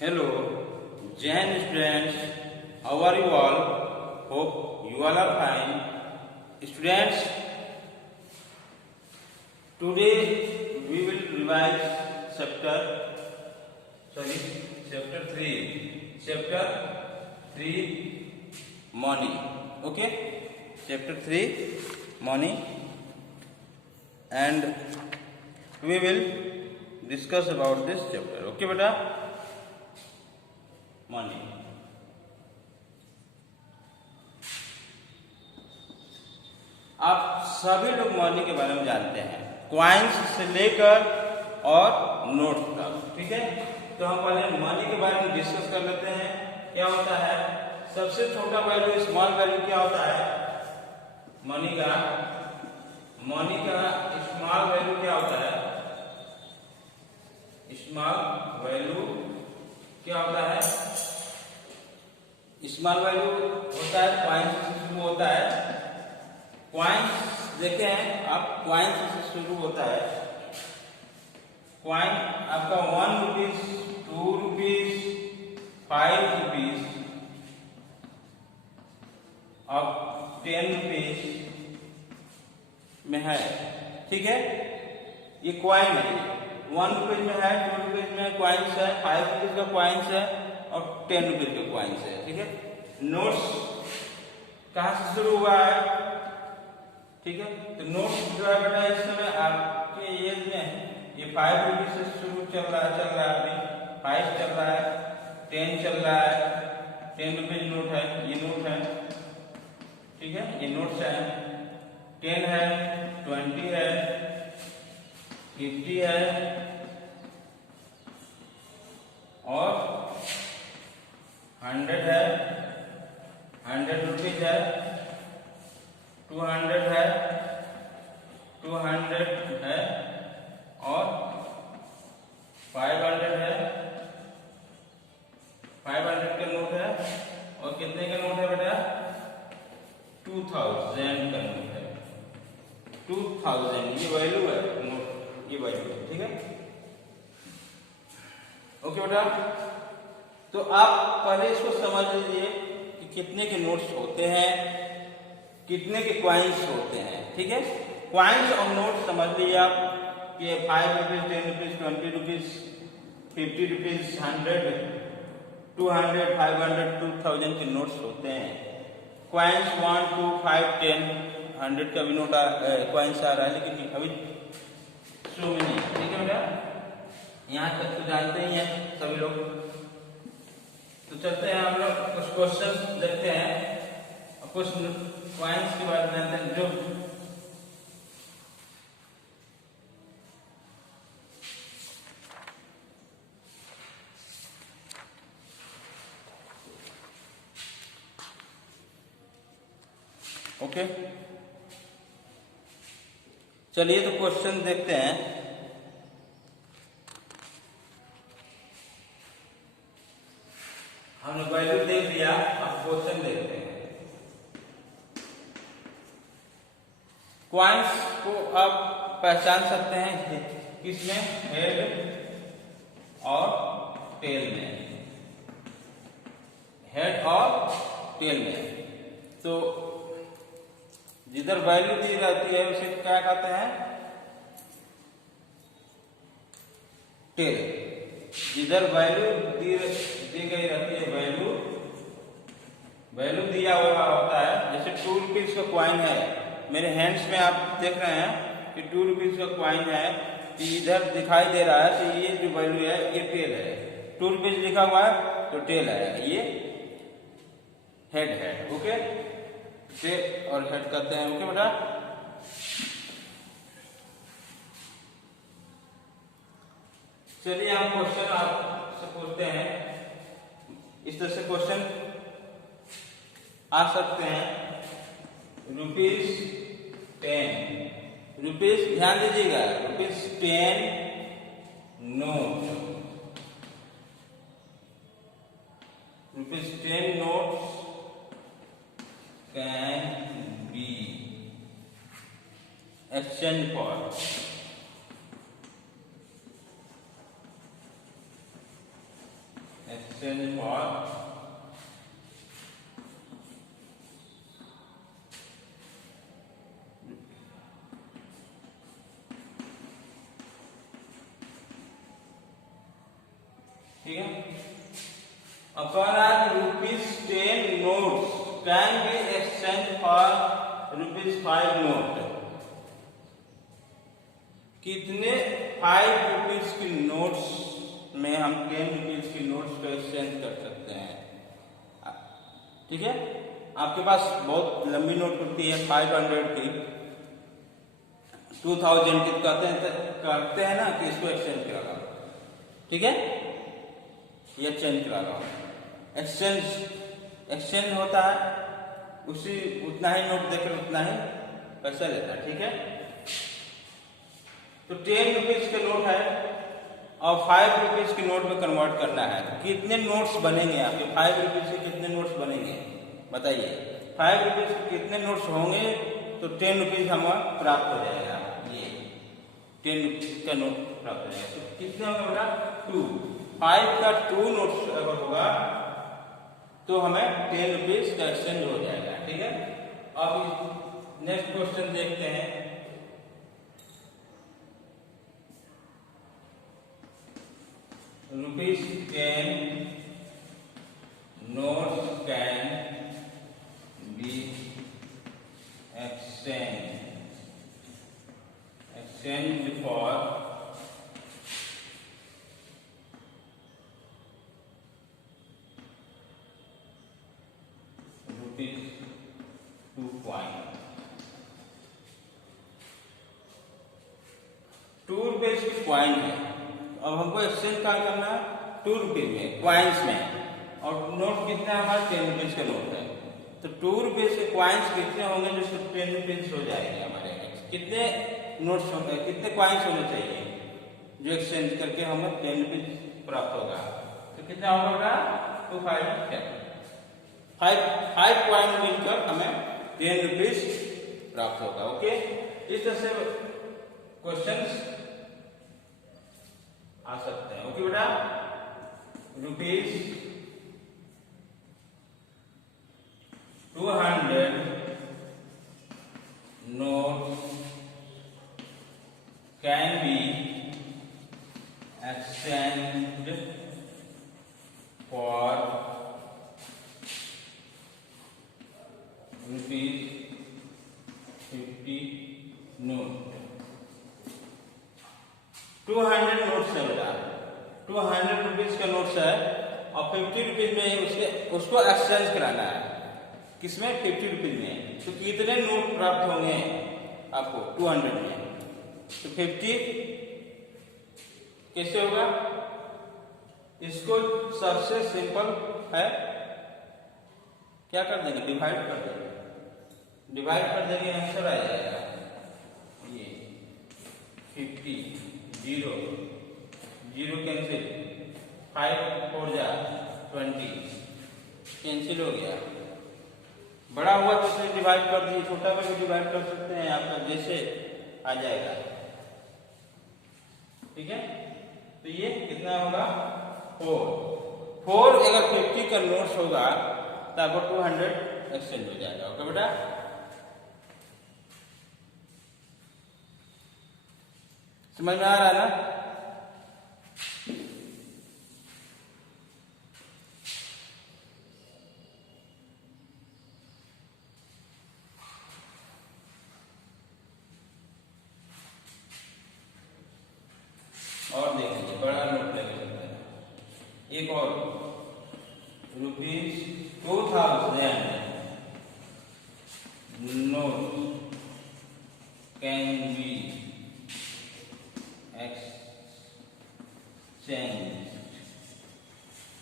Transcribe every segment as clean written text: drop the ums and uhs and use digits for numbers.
Hello, Jain students. How are you all? Hope you all are fine. Students, today we will revise chapter 3. Chapter 3, money. Okay? Chapter 3, money. And we will discuss about this chapter. Okay, beta? Money. आप सभी लोग money के बारे में जानते हैं, coins से लेकर और नोट तक। ठीक है, तो हम पहले मनी के बारे में डिस्कस कर लेते हैं। क्या होता है सबसे छोटा वैल्यू, स्मॉल वैल्यू क्या होता है मनी का स्मॉल वैल्यू क्या होता है? स्मॉल वैल्यू क्या होता है? स्मॉल वैल्यू होता है क्वाइंस से शुरू होता है। क्वाइंस देखे हैं आप, क्वाइंस से शुरू होता है। क्वाइन आपका 1 रुपीज, 2 रुपीज, 5 रुपीज और 10 रुपीज में है। ठीक है, ये क्वाइन है। 1 रुपीज में है, 2 रुपीज में क्वाइंस है, 5 रुपीज का क्वाइंस है और 10 रुपीज के क्वाइंस है। ठीक है, नोट्स कहां से शुरू हुआ है? ठीक है, तो नोट्स जो है बेटा इस समय आपके एज में ये 5 रुपीज से शुरू चल रहा है अभी 5 चल रहा है, 10 चल रहा है, 10 रुपीज नोट है, ये नोट है। ठीक है, ये नोट्स है। 10 है, 20 है, 50 है और 100 है, 100 रुपीज है, 200 है, 200 है और 500 है, 500 का नोट है। और कितने का नोट है बेटा? 2000 का नोट है। 2000 ये वैल्यू है नोट, ये वैल्यू है। ठीक है, ओके बेटा, तो आप पहले इसको समझ लीजिए कि कितने के नोट्स होते हैं, कितने के क्वाइंस होते हैं। ठीक है, क्वाइंस और नोट समझ लीजिए आप कि 5 रुपीज, 10 रुपीज, 20 रुपीज, 50 रुपीज, 100, 200, 500, 2000 के नोट्स होते हैं। क्वाइंस 1, 2, 5, 10, 100 का भी नोट क्वाइंस आ रहा है, लेकिन अभी शो में नहीं। ठीक है बेटा, यहाँ तक तो जानते ही हैं सभी लोग। तो चलते हैं हम लोग कुछ क्वेश्चन देखते हैं और कुछ क्वाइंस के बारे में जानते हैं। जो ओके, चलिए तो क्वेश्चन देखते हैं। हमने वैल्यू देख लिया, अब क्वेश्चन देखते हैं। क्वाइंस को आप पहचान सकते हैं किसमें? हेड और टेल में। हेड और टेल में। तो जिधर वैल्यू दी रहती है उसे क्या कहते हैं? टेल। जिधर वैल्यू दी गई रहती है, वैल्यू दिया हुआ होता है। जैसे 2 रुपीज का क्वाइन है, मेरे हैंड्स में आप देख रहे हैं कि 2 रुपीज का क्वाइन है, तो इधर दिखाई दे रहा है कि ये जो वैल्यू है ये टेल है। 2 रुपीज लिखा हुआ है तो टेल है, ये हेड है। ओके, टेल और हेड कहते हैं। ओके बेटा, चलिए हम क्वेश्चन आपसे पूछते हैं। इस तरह से क्वेश्चन आ सकते हैं। ₹10, रुपीज ध्यान दीजिएगा, ₹10 note, ₹10 notes can be exchange for ठीक है। अपना ₹10 notes can be exchanged for ₹5 note। कितने 5 रुपीज की नोट्स में हम 10 रुपीज की नोट्स को एक्सचेंज कर सकते हैं। ठीक है, आपके पास बहुत लंबी नोट होती है 500 की, 2000 की, करते हैं ना कि इसको एक्सचेंज करा लो। ठीक है, ये एक्सचेंज करा लो। एक्सचेंज होता है, उसी उतना ही नोट देकर उतना ही पैसा लेता है। ठीक है, तो 10 रुपीज के नोट है और 5 रुपीज की नोट में कन्वर्ट करना है। कितने नोट्स बनेंगे आपके? 5 रुपीज के कितने नोट्स बनेंगे बताइए? 5 रुपीज के कितने नोट्स होंगे तो 10 रुपीज हमें प्राप्त हो जाएगा। ये 10 रुपीज का नोट प्राप्त हो जाएगा। तो कितने होगा बेटा? 2। 5 का 2 नोट्स अगर होगा तो हमें 10 रुपीज का एक्सचेंज हो जाएगा। ठीक है, अब नेक्स्ट क्वेश्चन देखते हैं। ₹10 notes can be exchanged for ₹2 coin। 2 rupees की क्वाइन है। अब हमको एक्सचेंज क्या करना है? 2 रुपीज में, क्वाइंस में। और नोट कितना है हमारा? 10 रुपीज का नोट है। तो 2 रुपीज के क्वाइंस कितने होंगे जो 10 रुपीज हो जाएंगे हमारे? कितने नोट्स होंगे, कितने क्वाइंस होने चाहिए जो एक्सचेंज करके हमें 10 रुपीज प्राप्त होगा? तो कितना होगा? 2 5 10। 5 क्वाइन मिलकर हमें 10 रुपीज प्राप्त होगा। ओके, इस तरह से क्वेश्चंस आ सकते हैं। ओके बेटा, ₹200 notes can be exchanged for ₹50 note। 200 notes है बेटा, 200 रुपीज का नोट्स है और 50 रुपीज में उसको एक्सचेंज कराना है। किसमें? 50 रुपीज में। तो कितने नोट प्राप्त होंगे आपको 200 में? तो 50 कैसे होगा? इसको सबसे सिंपल है, क्या कर देंगे? डिवाइड कर देंगे। डिवाइड कर देंगे, आंसर आ जाएगा ये 50। 0 कैंसिल, 5 4 जा 20 कैंसिल हो गया। बड़ा हुआ तो उसे डिवाइड कर दिए, छोटा में भी डिवाइड कर सकते हैं, आपका जैसे आ जाएगा। ठीक है, तो ये कितना होगा? 4 अगर 50 का नोट्स होगा तो आपको 200 एक्सचेंज हो जाएगा। ओके बेटा, समझ में आ रहा है ना? और देख लीजिए, बड़ा नोट लेके चलते हैं। एक और ₹2000 note can be exchanged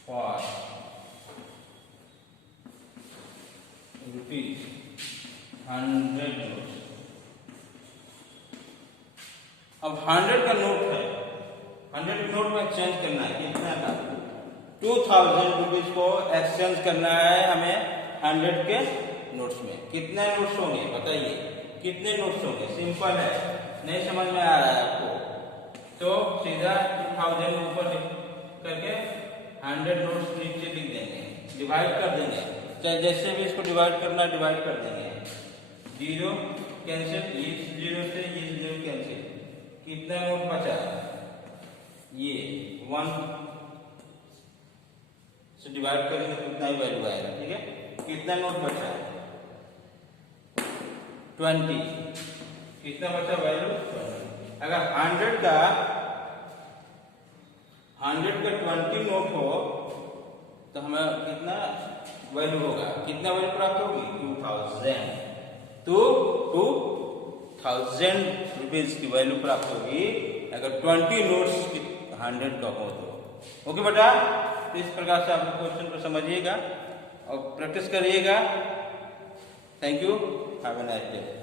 for ₹100 notes। अब 100 का नोट है, 100 नोट में एक्सचेंज करना है। कितना का? 2000 रुपीज को एक्सचेंज करना है हमें 100 के नोट्स में। कितने नोट्स होंगे बताइए? कितने नोट्स होंगे? सिंपल है, नहीं समझ में आ रहा है आपको तो सीधा 2000 ऊपर करके 100 नोट्स नीचे लिख देंगे, डिवाइड कर देंगे। चाहे जैसे भी इसको डिवाइड करना है डिवाइड कर देंगे। 0 कैंसिल, इस 0 से ये 0 कैंसिल। कितना नोट बचा? ये 1 से डिवाइड करेंगे तो उतना ही वैल्यू आएगा। ठीक है, कितना नोट बचा है? 20। कितना बचा वैल्यू? 20। अगर 100 का 20 नोट हो तो हमें कितना वैल्यू होगा? कितना वैल्यू प्राप्त होगी? 2000। तो 2000 रुपीज की वैल्यू प्राप्त होगी अगर 20 नोट्स 100 का हो तो। ओके बेटा, तो इस प्रकार से आप क्वेश्चन को समझिएगा और प्रैक्टिस करिएगा। Thank you, have a nice day.